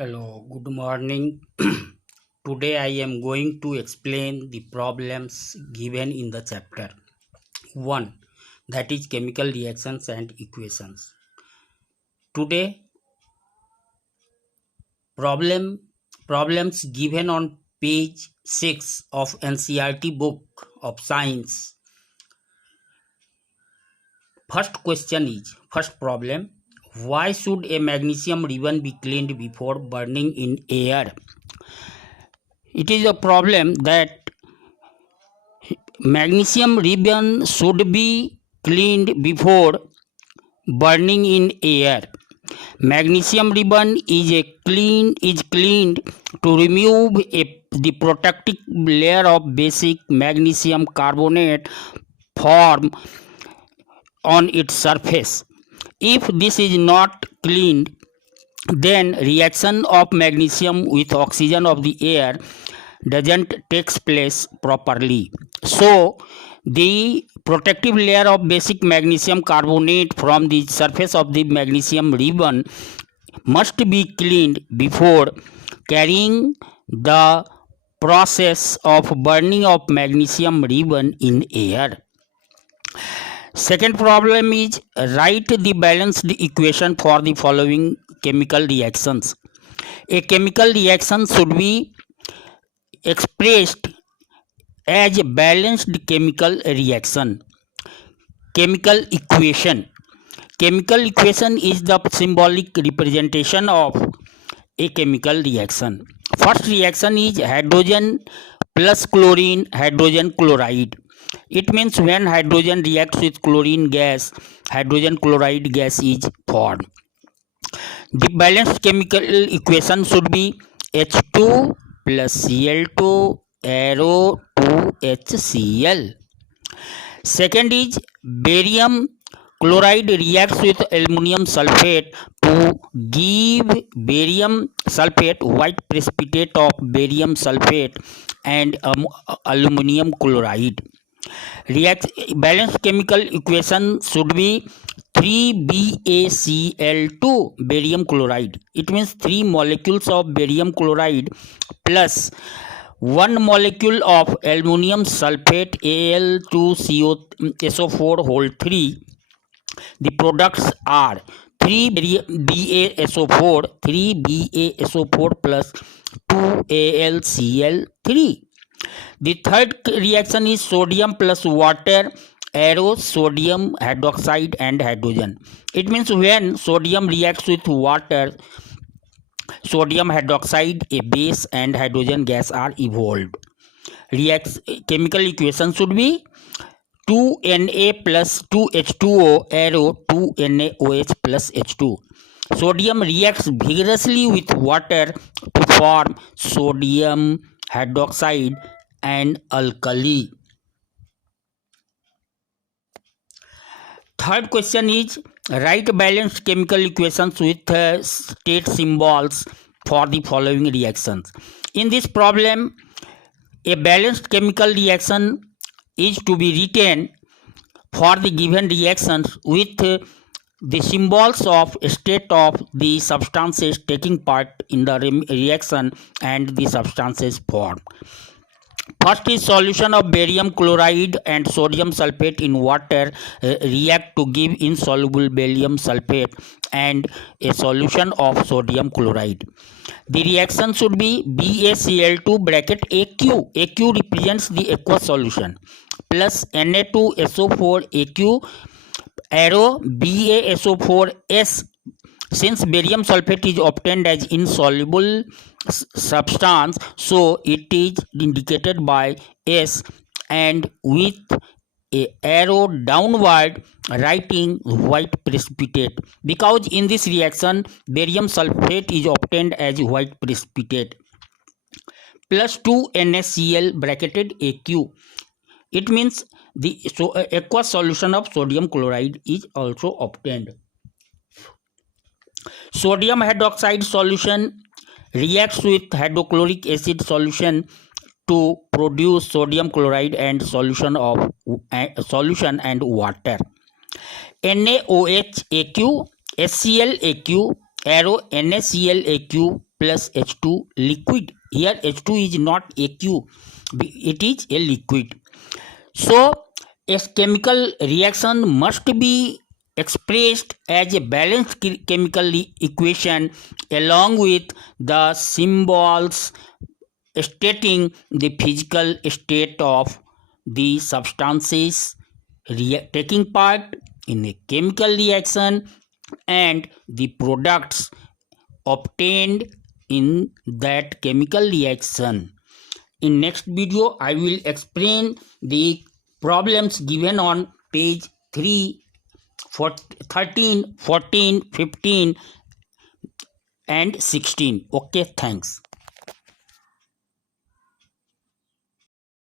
Hello, good morning. Today I am going to explain the problems given in the chapter 1, that is chemical reactions and equations. Today problems given on page 6 of NCERT book of science. First problem, why should a magnesium ribbon be cleaned before burning in air? It is a problem that magnesium ribbon should be cleaned before burning in air. Magnesium ribbon is cleaned to remove the protective layer of basic magnesium carbonate form on its surface. If this is not cleaned, then reaction of magnesium with oxygen of the air doesn't takes place properly. So the protective layer of basic magnesium carbonate from the surface of the magnesium ribbon must be cleaned before carrying the process of burning of magnesium ribbon in air. Second problem is, write the balanced equation for the following chemical reactions. A chemical reaction should be expressed as a balanced chemical reaction. Chemical equation is the symbolic representation of a chemical reaction. First reaction is hydrogen plus chlorine hydrogen chloride. It means when hydrogen reacts with chlorine gas, hydrogen chloride gas is formed. The balanced chemical equation should be H2 plus Cl2 arrow 2HCl. Second is barium chloride reacts with aluminum sulfate to give barium sulfate, white precipitate of barium sulfate and aluminum chloride. Balanced chemical equation should be 3BaCl2 barium chloride. It means 3 molecules of barium chloride plus 1 molecule of aluminum sulfate Al2SO4 whole 3. The products are 3BaSO4 plus 2AlCl3. The third reaction is sodium plus water arrow sodium hydroxide and hydrogen. It means when sodium reacts with water, sodium hydroxide, a base, and hydrogen gas are evolved. Chemical equation should be 2Na plus 2H2O arrow 2NaOH plus H2. Sodium reacts vigorously with water to form sodium hydroxide and alkali. Third question is, write balanced chemical equations with state symbols for the following reactions. In this problem, a balanced chemical reaction is to be written for the given reactions with the symbols of state of the substances taking part in the reaction and the substances formed. First is solution of barium chloride and sodium sulfate in water react to give insoluble barium sulfate and a solution of sodium chloride. The reaction should be BaCl2 bracket AQ. AQ represents the aqueous solution plus Na2SO4 AQ arrow BaSO4S. Since barium sulfate is obtained as insoluble substance, so it is indicated by S and with a arrow downward writing white precipitate, because in this reaction barium sulfate is obtained as white precipitate, plus 2 NaCl bracketed AQ. It means the aqueous solution of sodium chloride is also obtained. Sodium hydroxide solution reacts with hydrochloric acid solution to produce sodium chloride and solution and water. NaOH AQ, HCl AQ, arrow NaCl AQ plus H2 liquid. Here H2 is not aqueous, it is a liquid. So a chemical reaction must be expressed as a balanced chemical equation along with the symbols stating the physical state of the substances taking part in a chemical reaction and the products obtained in that chemical reaction. In next video, I will explain the problems given on page 3, 13, 14, 15 and 16. Okay, thanks.